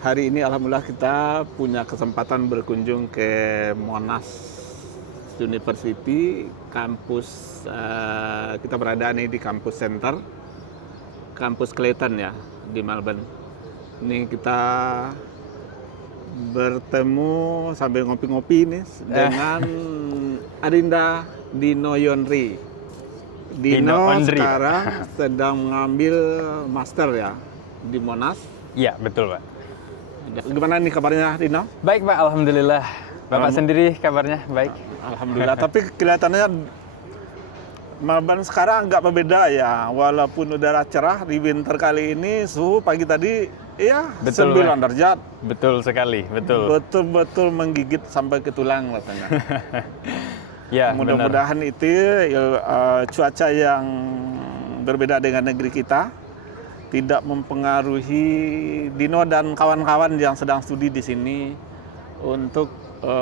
Hari ini alhamdulillah kita punya kesempatan berkunjung ke Monash University, kampus kita berada nih di kampus center, kampus Clayton ya di Melbourne. Ini kita bertemu sambil ngopi-ngopi nih dengan Adinda Dino Yonri. Dino sekarang sedang mengambil master ya di Monash. Iya, betul Pak. Gimana nih kabarnya Dino? Baik Pak, alhamdulillah. Bapak sendiri kabarnya baik? Alhamdulillah, tapi kelihatannya Melbourne sekarang agak berbeda ya. Walaupun udara cerah di winter kali ini, suhu pagi tadi ya betul, 9 derajat. Betul sekali, betul. Betul-betul menggigit sampai ke tulang rasanya. Ya, mudah-mudahan itu cuaca yang berbeda dengan negeri kita tidak mempengaruhi Dino dan kawan-kawan yang sedang studi di sini untuk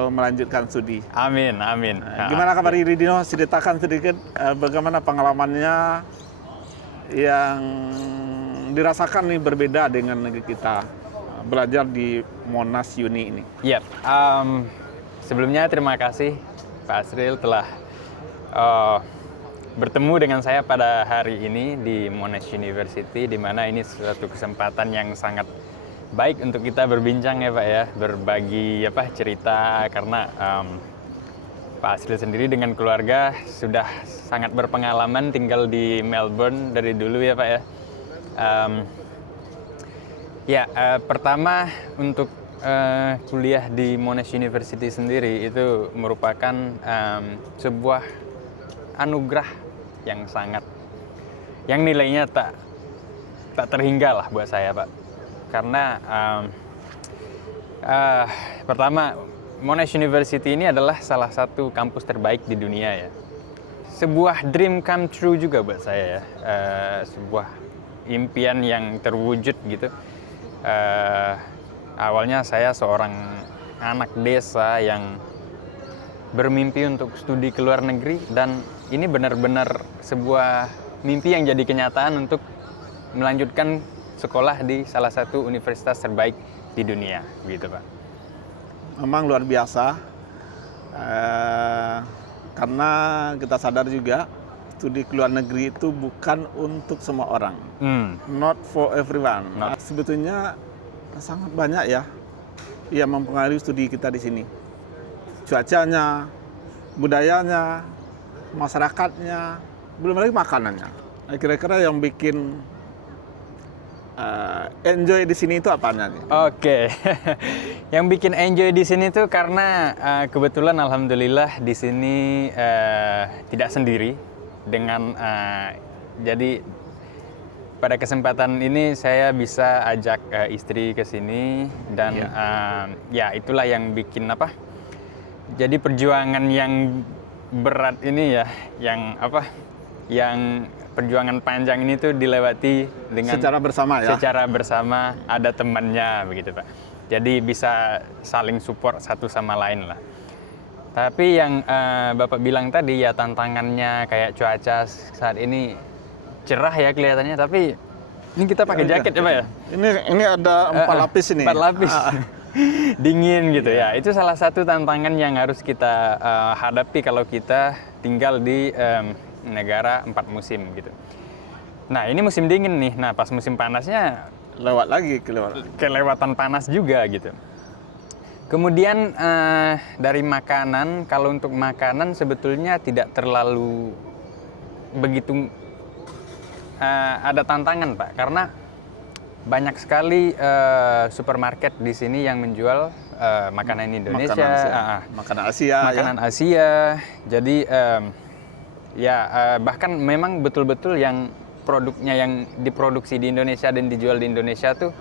melanjutkan studi. Amin, amin. Gimana kabar diri Dino? Ceritakan sedikit bagaimana pengalamannya yang dirasakan nih berbeda dengan negeri kita belajar di Monash Uni ini. Yap, sebelumnya terima kasih Pak Asril telah bertemu dengan saya pada hari ini di Monash University, di mana ini suatu kesempatan yang sangat baik untuk kita berbincang ya Pak ya, berbagi cerita karena Pak Asril sendiri dengan keluarga sudah sangat berpengalaman tinggal di Melbourne dari dulu ya Pak ya. Pertama untuk kuliah di Monash University sendiri itu merupakan sebuah anugerah yang nilainya tak terhingga lah buat saya Pak, karena pertama Monash University ini adalah salah satu kampus terbaik di dunia ya, sebuah dream come true juga buat saya ya, sebuah impian yang terwujud gitu. Awalnya saya seorang anak desa yang bermimpi untuk studi ke luar negeri, dan ini benar-benar sebuah mimpi yang jadi kenyataan untuk melanjutkan sekolah di salah satu universitas terbaik di dunia, gitu Pak. Memang luar biasa, karena kita sadar juga studi ke luar negeri itu bukan untuk semua orang, not for everyone. Sebetulnya sangat banyak ya yang mempengaruhi studi kita di sini. Cuacanya, budayanya, masyarakatnya, belum lagi makanannya. Kira-kira yang bikin enjoy di sini itu apanya? Oke, yang bikin enjoy di sini tuh karena kebetulan alhamdulillah di sini tidak sendiri dengan jadi pada kesempatan ini saya bisa ajak istri ke sini dan itulah yang bikin jadi perjuangan yang berat ini ya, yang perjuangan panjang ini tuh dilewati dengan secara bersama ya. Secara bersama, ada temannya begitu Pak. Jadi bisa saling support satu sama lain lah. Tapi yang Bapak bilang tadi ya, tantangannya kayak cuaca saat ini cerah ya kelihatannya, tapi ini kita pakai jaket ya Pak ya. Ini ada 4 lapis ini. 4 lapis. Dingin gitu ya. Itu salah satu tantangan yang harus kita hadapi kalau kita tinggal di negara 4 musim gitu. Nah, ini musim dingin nih. Nah, pas musim panasnya kelewatan panas juga gitu. Kemudian dari makanan, kalau untuk makanan sebetulnya tidak terlalu begitu ada tantangan Pak, karena banyak sekali supermarket di sini yang menjual makanan Indonesia, makanan Asia. Jadi bahkan memang betul-betul yang produknya yang diproduksi di Indonesia dan dijual di Indonesia tuh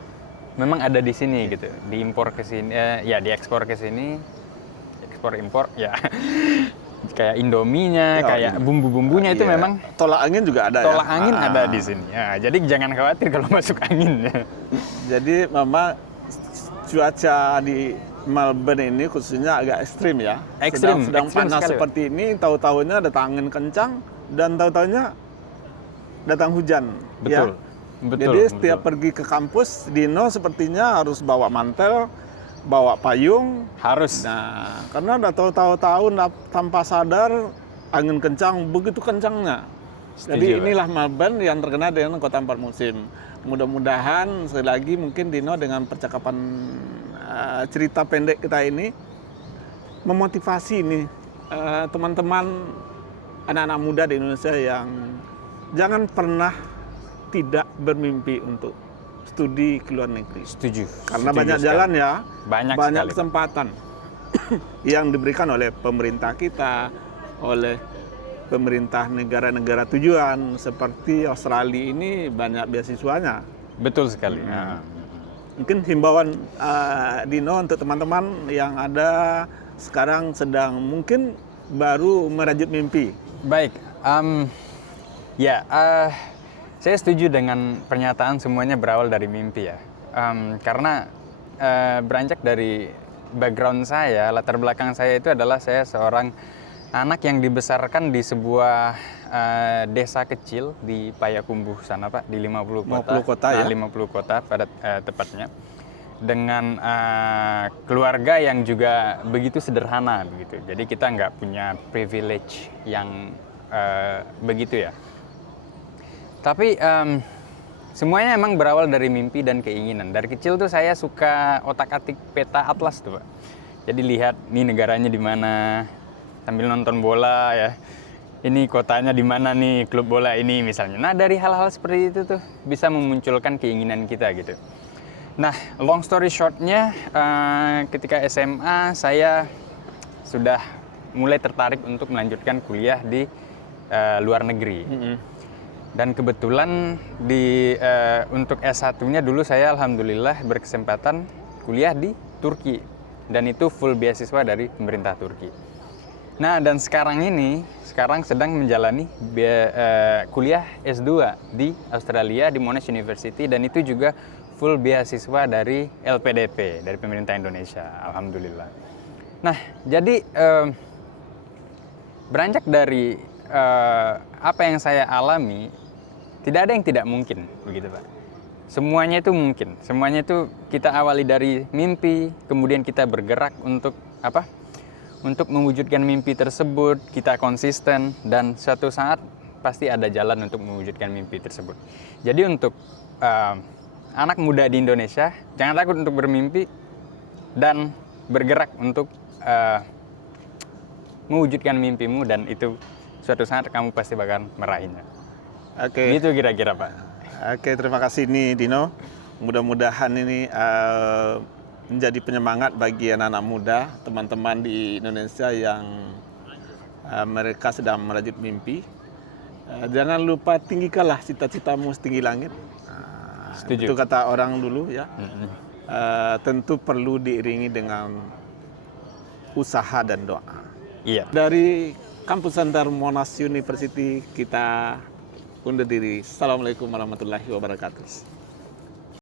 memang ada di sini gitu, diimpor ke sini, diekspor ke sini, ekspor impor ya. Kayak Indominya, kayak bumbu-bumbunya itu memang tolak angin juga ada. Tolak angin ada di sini. Ya, jadi jangan khawatir kalau masuk angin. Jadi memang cuaca di Melbourne ini khususnya agak ekstrim ya. Sedang panas sekali, seperti ini, tahu-tahunya datang angin kencang dan tahu-tahunya datang hujan. Betul. Ya. Jadi setiap pergi ke kampus, Dino sepertinya harus bawa mantel, bawa payung. Harus. Nah, karena udah tahu-tahu tanpa sadar angin kencang, begitu kencangnya. Jadi inilah Melbourne yang terkenal dengan kota 4 musim. Mudah-mudahan sekali lagi mungkin Dino dengan percakapan cerita pendek kita ini memotivasi nih teman-teman anak-anak muda di Indonesia yang jangan pernah tidak bermimpi untuk studi ke luar negeri. Setuju. Karena banyak jalan ya, banyak sekali, kesempatan yang diberikan oleh pemerintah kita, oleh pemerintah negara-negara tujuan seperti Australia ini banyak beasiswanya. Betul sekali. Mungkin himbauan Dino untuk teman-teman yang ada sekarang sedang mungkin baru merajut mimpi. Baik, saya setuju dengan pernyataan semuanya berawal dari mimpi ya. Karena beranjak dari background saya, latar belakang saya itu adalah saya seorang anak yang dibesarkan di sebuah desa kecil di Payakumbuh sana Pak, di 50 kota. 50 kota ya? 50 kota pada tepatnya. Dengan keluarga yang juga begitu sederhana begitu. Jadi kita nggak punya privilege yang begitu ya. Tapi semuanya emang berawal dari mimpi dan keinginan. Dari kecil tuh saya suka otak-atik peta atlas tuh Pak. Jadi lihat nih negaranya di mana sambil nonton bola ya. Ini kotanya di mana nih klub bola ini misalnya. Nah dari hal-hal seperti itu tuh bisa memunculkan keinginan kita gitu. Nah long story shortnya ketika SMA saya sudah mulai tertarik untuk melanjutkan kuliah di luar negeri. Dan kebetulan untuk S1-nya dulu saya alhamdulillah berkesempatan kuliah di Turki. Dan itu full beasiswa dari pemerintah Turki. Nah dan sekarang sedang menjalani kuliah S2 di Australia di Monash University. Dan itu juga full beasiswa dari LPDP, dari pemerintah Indonesia, alhamdulillah. Nah jadi beranjak dari apa yang saya alami, tidak ada yang tidak mungkin, begitu Pak. Semuanya itu mungkin, semuanya itu kita awali dari mimpi, kemudian kita bergerak untuk apa? Untuk mewujudkan mimpi tersebut, kita konsisten, dan suatu saat pasti ada jalan untuk mewujudkan mimpi tersebut. Jadi untuk anak muda di Indonesia, jangan takut untuk bermimpi, dan bergerak untuk mewujudkan mimpimu, dan itu suatu saat kamu pasti bakal meraihnya. Oke. Itu kira-kira Pak. Oke, terima kasih nih Dino. Mudah-mudahan ini menjadi penyemangat bagi anak-anak muda, teman-teman di Indonesia yang mereka sedang merajut mimpi. Jangan lupa tinggikanlah cita-citamu setinggi langit. Setuju. Itu kata orang dulu ya. Tentu perlu diiringi dengan usaha dan doa. Iya. Dari Kampus Center Monash University kita undur diri. Assalamualaikum warahmatullahi wabarakatuh.